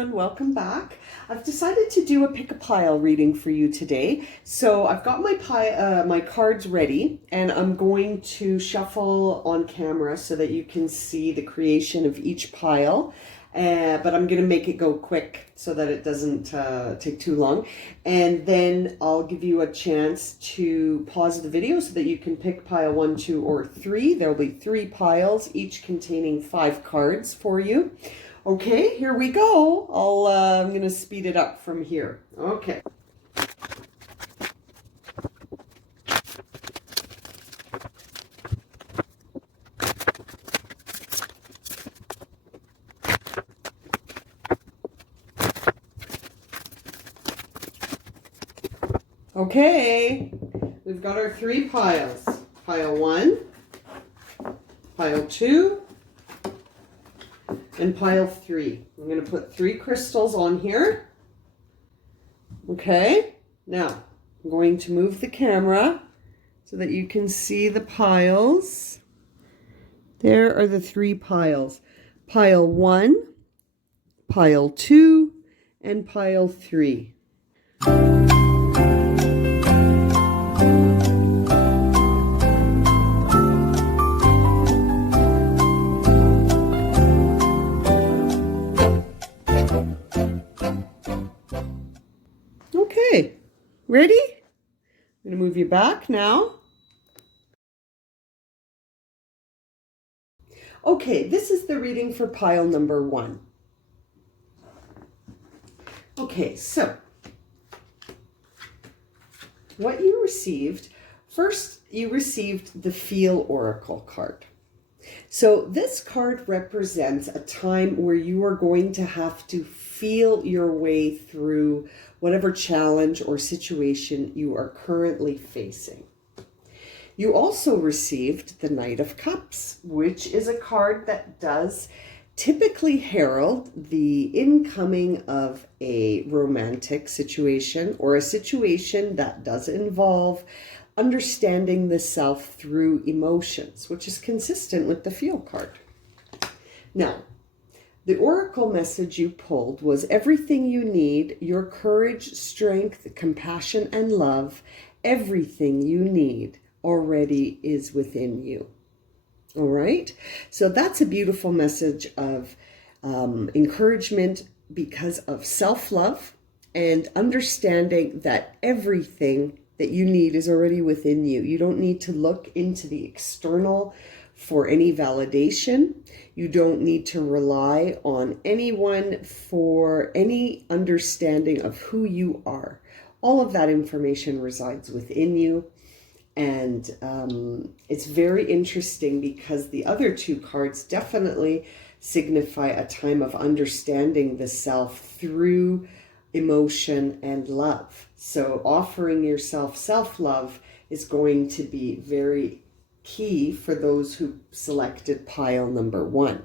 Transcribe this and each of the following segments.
everyone, welcome back. I've decided to do a pick a pile reading for you today. So I've got my cards ready, and I'm going to shuffle on camera so that you can see the creation of each pile. But I'm going to make it go quick so that it doesn't take too long. And then I'll give you a chance to pause the video so that you can pick pile 1, 2, or 3. There'll be 3 piles, each containing 5 cards for you. Okay, here we go. I'm going to speed it up from here. Okay. Okay, we've got our 3 piles. Pile 1, pile 2, and pile 3. I'm going to put 3 crystals on here. Okay, now I'm going to move the camera so that you can see the piles. There are the 3 piles. Pile 1, pile 2, and pile 3. Okay, ready? I'm going to move you back now. Okay, this is the reading for pile number 1. Okay, so what you received, first you received the Feel Oracle card. So this card represents a time where you are going to have to feel your way through whatever challenge or situation you are currently facing. You also received the Knight of Cups, which is a card that does typically herald the incoming of a romantic situation or a situation that does involve understanding the self through emotions, which is consistent with the Feel card. Now, the oracle message you pulled was everything you need, your courage, strength, compassion, and love, everything you need already is within you. All right? So that's a beautiful message of encouragement because of self-love and understanding that everything that you need is already within you. You don't need to look into the external for any validation. You don't need to rely on anyone for any understanding of who you are. All of that information resides within you. And it's very interesting because the other 2 cards definitely signify a time of understanding the self through emotion and love. So offering yourself self-love is going to be very key for those who selected pile number 1.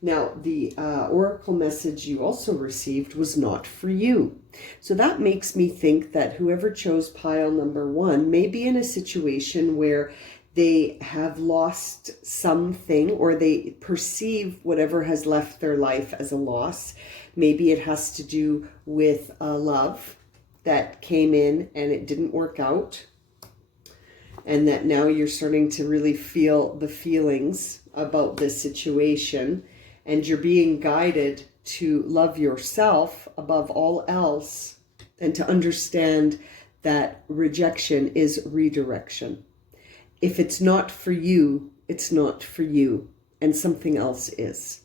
Now, the oracle message you also received was not for you. So that makes me think that whoever chose pile number 1 may be in a situation where they have lost something or they perceive whatever has left their life as a loss. Maybe it has to do with a love that came in and it didn't work out. And that now you're starting to really feel the feelings about this situation. And you're being guided to love yourself above all else and to understand that rejection is redirection. If it's not for you, it's not for you, and something else is.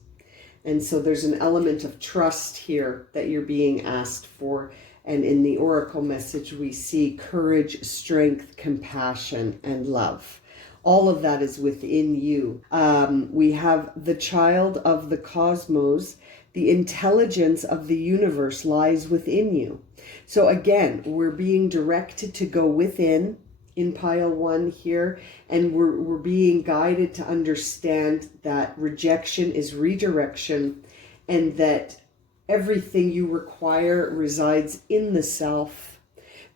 And so there's an element of trust here that you're being asked for. And in the oracle message, we see courage, strength, compassion, and love. All of that is within you. We have the child of the cosmos. The intelligence of the universe lies within you. So again, we're being directed to go within in pile 1 here, and we're being guided to understand that rejection is redirection and that everything you require resides in the self.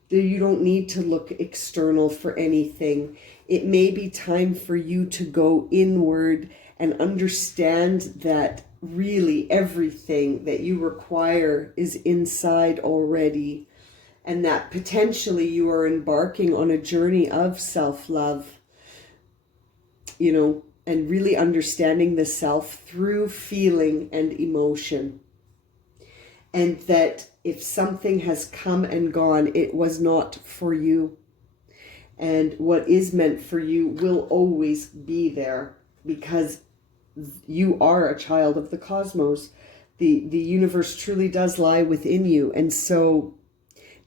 You don't need to look external for anything. It may be time for you to go inward and understand that really everything that you require is inside already, and that potentially you are embarking on a journey of self-love, you know, and really understanding the self through feeling and emotion. And that if something has come and gone, it was not for you. And what is meant for you will always be there, because you are a child of the cosmos. The universe truly does lie within you. And so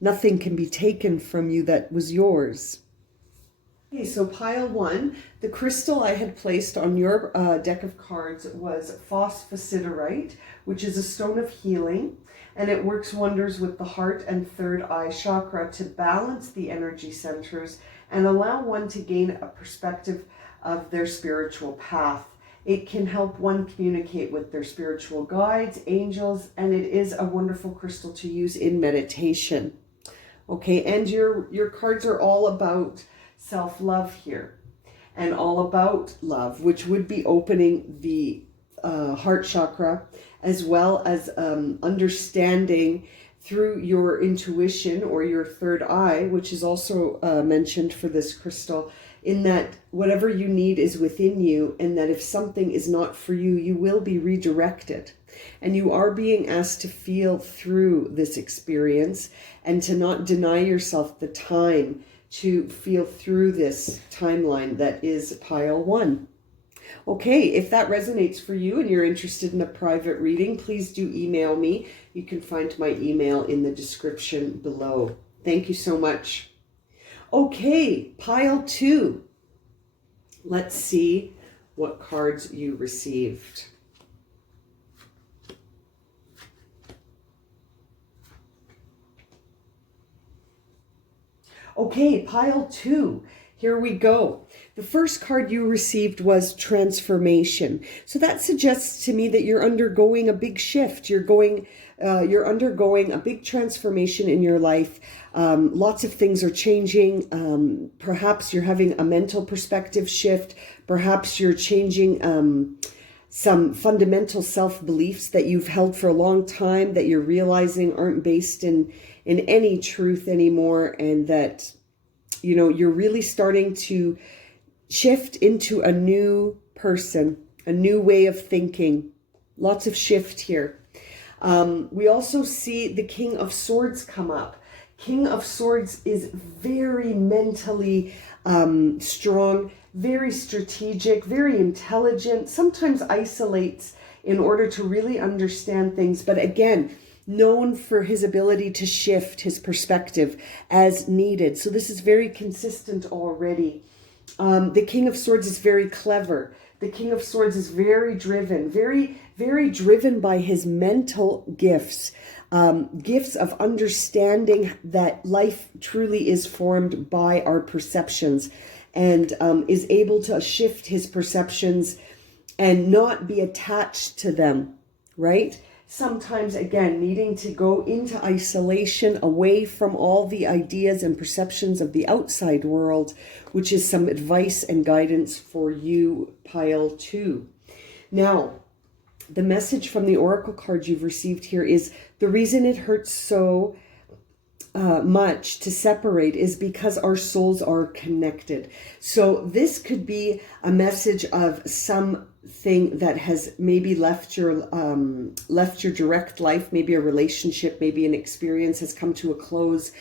nothing can be taken from you that was yours. Okay, so pile 1, the crystal I had placed on your deck of cards was Phosphosiderite, which is a stone of healing, and it works wonders with the heart and third eye chakra to balance the energy centers and allow one to gain a perspective of their spiritual path. It can help one communicate with their spiritual guides, angels, and it is a wonderful crystal to use in meditation. Okay, and your cards are all about self-love here, and all about love, which would be opening the heart chakra, as well as understanding through your intuition or your third eye, which is also mentioned for this crystal, in that whatever you need is within you, and that if something is not for you, you will be redirected. And you are being asked to feel through this experience and to not deny yourself the time to feel through this timeline that is pile 1. Okay, if that resonates for you and you're interested in a private reading, please do email me. You can find my email in the description below. Thank you so much. Okay, pile 2. Let's see what cards you received. Okay, pile 2. Here we go. The first card you received was transformation. So that suggests to me that you're undergoing a big shift. You're undergoing a big transformation in your life. Lots of things are changing. Perhaps you're having a mental perspective shift. Perhaps you're changing some fundamental self-beliefs that you've held for a long time that you're realizing aren't based in any truth anymore, and that, you know, you're really starting to shift into a new person, a new way of thinking. Lots of shift here. We also see the King of Swords come up. King of Swords is very mentally strong, very strategic, very intelligent, sometimes isolates in order to really understand things. But again, known for his ability to shift his perspective as needed. So this is very consistent already. The King of Swords is very clever. The King of Swords is very driven, very driven by his mental gifts, gifts of understanding that life truly is formed by our perceptions, and is able to shift his perceptions and not be attached to them, right? Sometimes, again, needing to go into isolation, away from all the ideas and perceptions of the outside world, which is some advice and guidance for you, pile 2. Now, the message from the oracle card you've received here is the reason it hurts so much to separate is because our souls are connected. So this could be a message of something that has maybe left your direct life, maybe a relationship, maybe an experience has come to a close,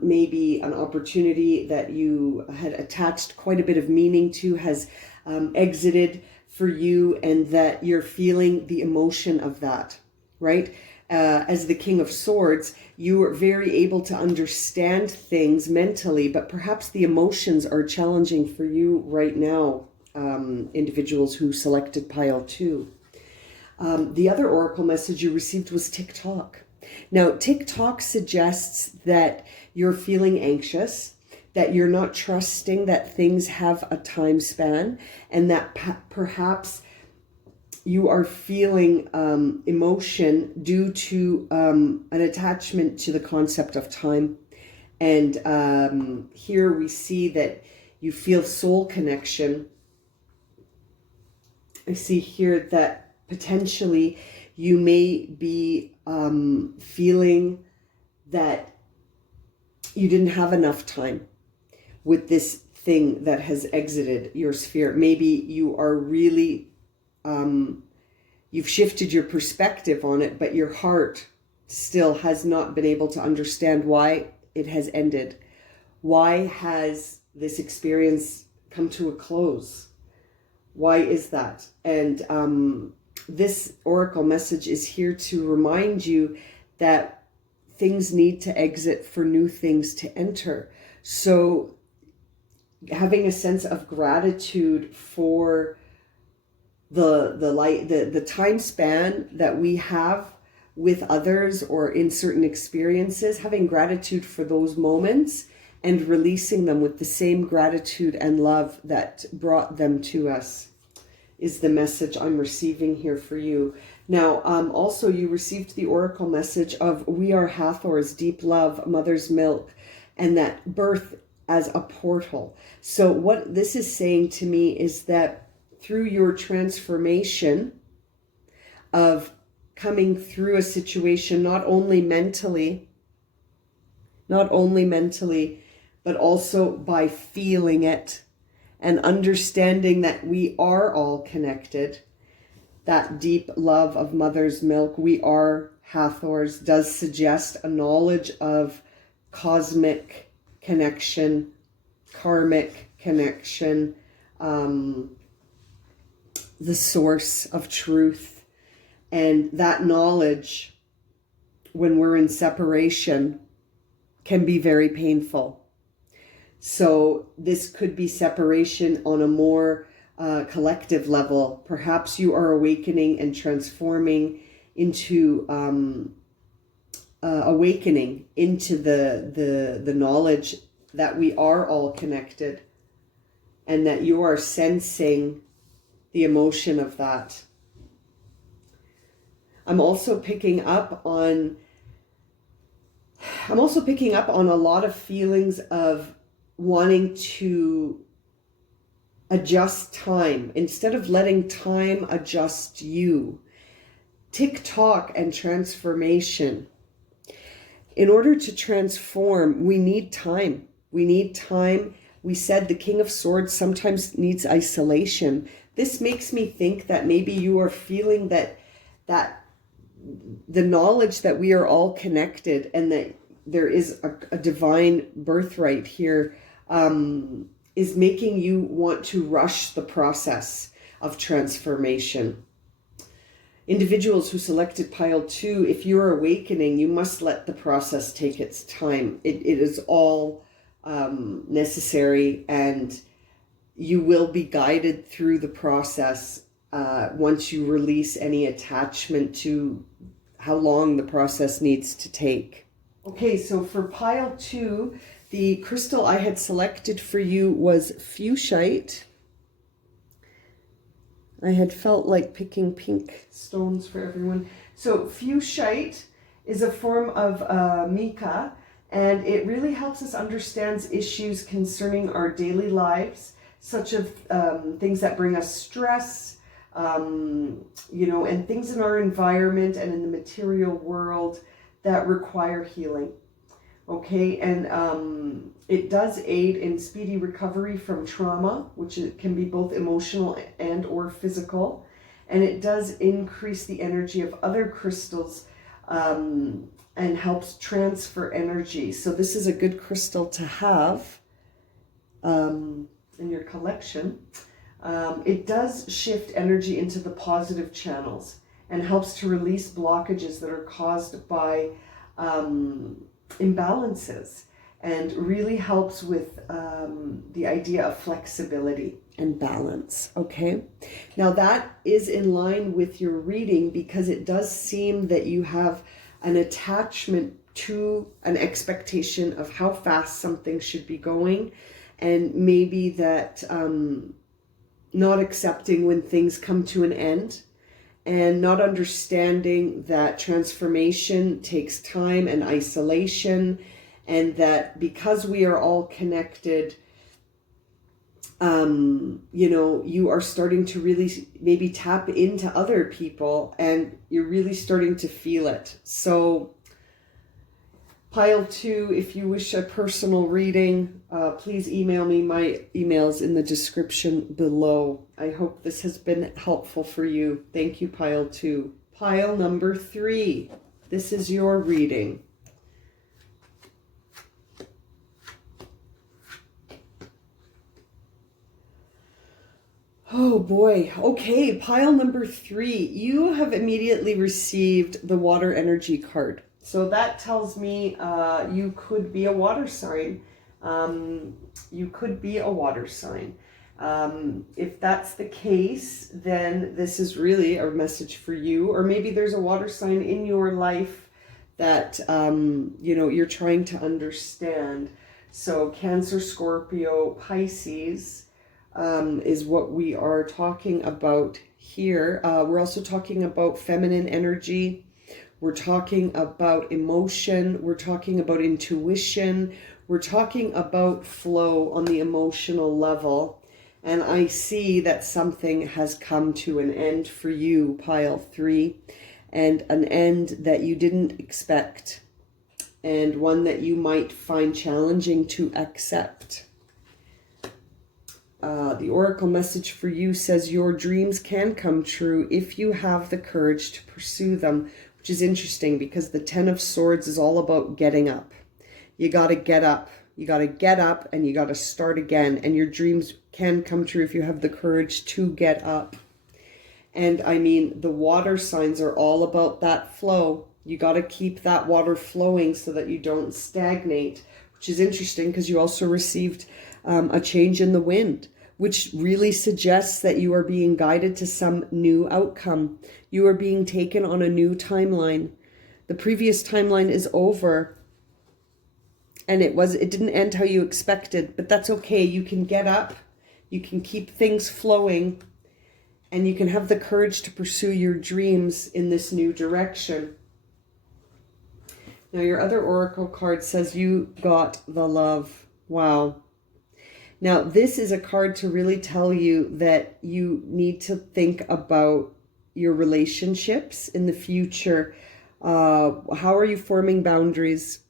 maybe an opportunity that you had attached quite a bit of meaning to has exited for you, and that you're feeling the emotion of that, right? As the King of Swords, you are very able to understand things mentally, but perhaps the emotions are challenging for you right now, individuals who selected pile 2. The other oracle message you received was TikTok. Now, TikTok suggests that you're feeling anxious, that you're not trusting that things have a time span, and that perhaps you are feeling emotion due to an attachment to the concept of time. And here we see that you feel soul connection. I see here that potentially you may be feeling that you didn't have enough time with this thing that has exited your sphere. Maybe you are really, you've shifted your perspective on it, but your heart still has not been able to understand why it has ended. Why has this experience come to a close? Why is that? And this oracle message is here to remind you that things need to exit for new things to enter. So having a sense of gratitude for the time span that we have with others or in certain experiences, having gratitude for those moments and releasing them with the same gratitude and love that brought them to us is the message I'm receiving here for you. Now, also you received the oracle message of we are Hathor's deep love, mother's milk, and that birth as a portal. So what this is saying to me is that through your transformation of coming through a situation, not only mentally, but also by feeling it and understanding that we are all connected, that deep love of mother's milk, we are Hathors, does suggest a knowledge of cosmic connection, karmic connection, the source of truth. And that knowledge, when we're in separation, can be very painful. So this could be separation on a more collective level. Perhaps you are awakening and transforming into awakening into the knowledge that we are all connected, and that you are sensing the emotion of that. I'm also picking up on a lot of feelings of wanting to adjust time instead of letting time adjust you. Tick-tock and transformation. In order to transform, we need time. We need time. We said the King of Swords sometimes needs isolation. This makes me think that maybe you are feeling that the knowledge that we are all connected and that there is a divine birthright here is making you want to rush the process of transformation. Individuals who selected pile 2, if you're awakening, you must let the process take its time. It is all necessary, and you will be guided through the process once you release any attachment to how long the process needs to take. Okay, so for pile 2, the crystal I had selected for you was Fuschite. I had felt like picking pink stones for everyone. So Fuschite is a form of mica, and it really helps us understand issues concerning our daily lives, such as things that bring us stress, and things in our environment and in the material world that require healing. Okay, and it does aid in speedy recovery from trauma, which can be both emotional and or physical. And it does increase the energy of other crystals and helps transfer energy. So this is a good crystal to have in your collection. It does shift energy into the positive channels and helps to release blockages that are caused by imbalances, and really helps with the idea of flexibility and balance. Okay, now that is in line with your reading, because it does seem that you have an attachment to an expectation of how fast something should be going, and maybe that not accepting when things come to an end, and not understanding that transformation takes time and isolation, and that because we are all connected, You know, you are starting to really maybe tap into other people, and you're really starting to feel it. So pile 2, if you wish a personal reading, please email me. My email's in the description below. I hope this has been helpful for you. Thank you, pile 2. Pile number 3. This is your reading. Oh boy. Okay, pile number 3. You have immediately received the water energy card. So that tells me you could be a water sign. You could be a water sign. If that's the case, then this is really a message for you. Or maybe there's a water sign in your life that, you know, you're trying to understand. So Cancer, Scorpio, Pisces is what we are talking about here. We're also talking about feminine energy. We're talking about emotion. We're talking about intuition. We're talking about flow on the emotional level. And I see that something has come to an end for you, pile 3, and an end that you didn't expect, and one that you might find challenging to accept. The oracle message for you says your dreams can come true if you have the courage to pursue them, which is interesting because the 10 of Swords is all about getting up. You got to get up. You got to get up and you got to start again. And your dreams can come true if you have the courage to get up. And I mean, the water signs are all about that flow. You got to keep that water flowing so that you don't stagnate, which is interesting because you also received a change in the wind, which really suggests that you are being guided to some new outcome. You are being taken on a new timeline. The previous timeline is over, and it didn't end how you expected, but that's okay. You can get up, you can keep things flowing, and you can have the courage to pursue your dreams in this new direction. Now, your other oracle card says you got the love. Wow. Now, this is a card to really tell you that you need to think about your relationships in the future. How are you forming boundaries?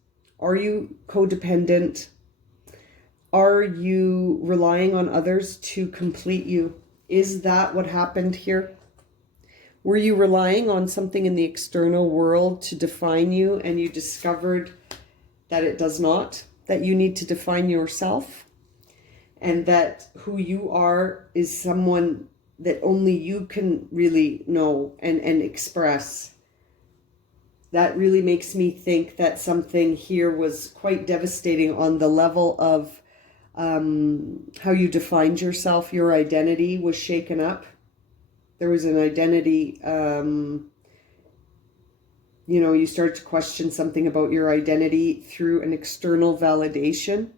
Are you codependent? Are you relying on others to complete you? Is that what happened here? Were you relying on something in the external world to define you, and you discovered that it does not, that you need to define yourself? And that who you are is someone that only you can really know and express. That really makes me think that something here was quite devastating on the level of how you defined yourself. Your identity was shaken up. There was an identity, you know, you start to question something about your identity through an external validation.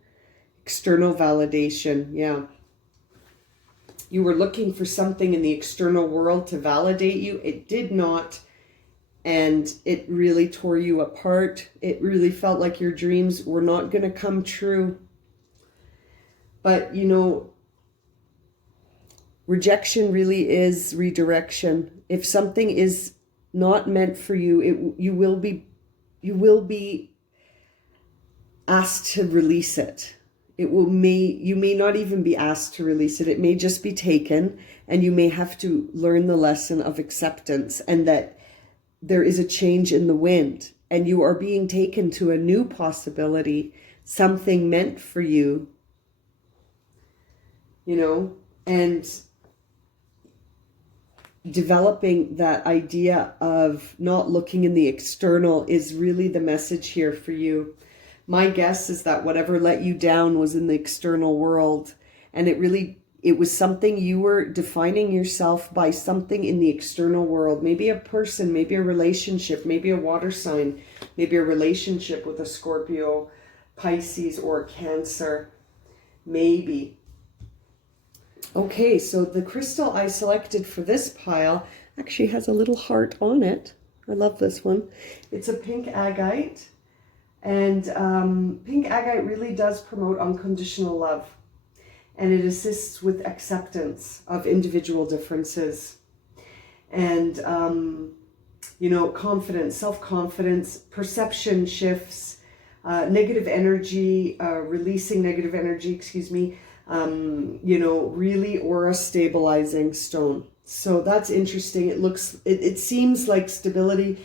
External validation, yeah. You were looking for something in the external world to validate you. It did not, and it really tore you apart. It really felt like your dreams were not going to come true. But, you know, rejection really is redirection. If something is not meant for you, you will be asked to release it. You may not even be asked to release it. It may just be taken, and you may have to learn the lesson of acceptance, and that there is a change in the wind, and you are being taken to a new possibility, something meant for you, you know, and developing that idea of not looking in the external is really the message here for you. My guess is that whatever let you down was in the external world, and it was something you were defining yourself by, something in the external world, maybe a person, maybe a relationship, maybe a water sign, maybe a relationship with a Scorpio, Pisces, or Cancer, maybe. Okay, so the crystal I selected for this pile actually has a little heart on it. I love this one. It's a pink agate. And pink agate really does promote unconditional love. and it assists with acceptance of individual differences. And, you know, confidence, self-confidence, perception shifts, negative energy, releasing negative energy, you know, really aura stabilizing stone. So that's interesting. It seems like stability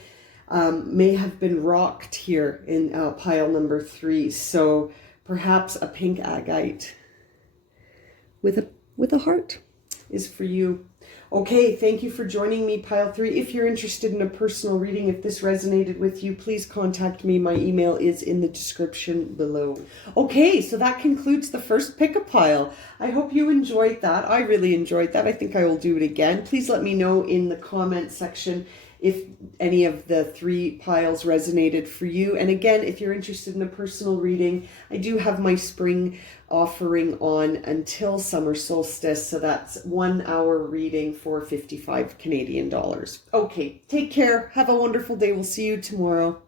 may have been rocked here in pile number 3. So perhaps a pink agate with a heart is for you. Okay, thank you for joining me, pile 3. If you're interested in a personal reading, if this resonated with you, please contact me. My email is in the description below. Okay, so that concludes the first pick a pile. I hope you enjoyed that. I really enjoyed that. I think I will do it again. Please let me know in the comment section if any of the 3 piles resonated for you. And again, if you're interested in a personal reading, I do have my spring offering on until summer solstice. So that's 1 hour reading for 55 Canadian dollars. Okay, take care. Have a wonderful day. We'll see you tomorrow.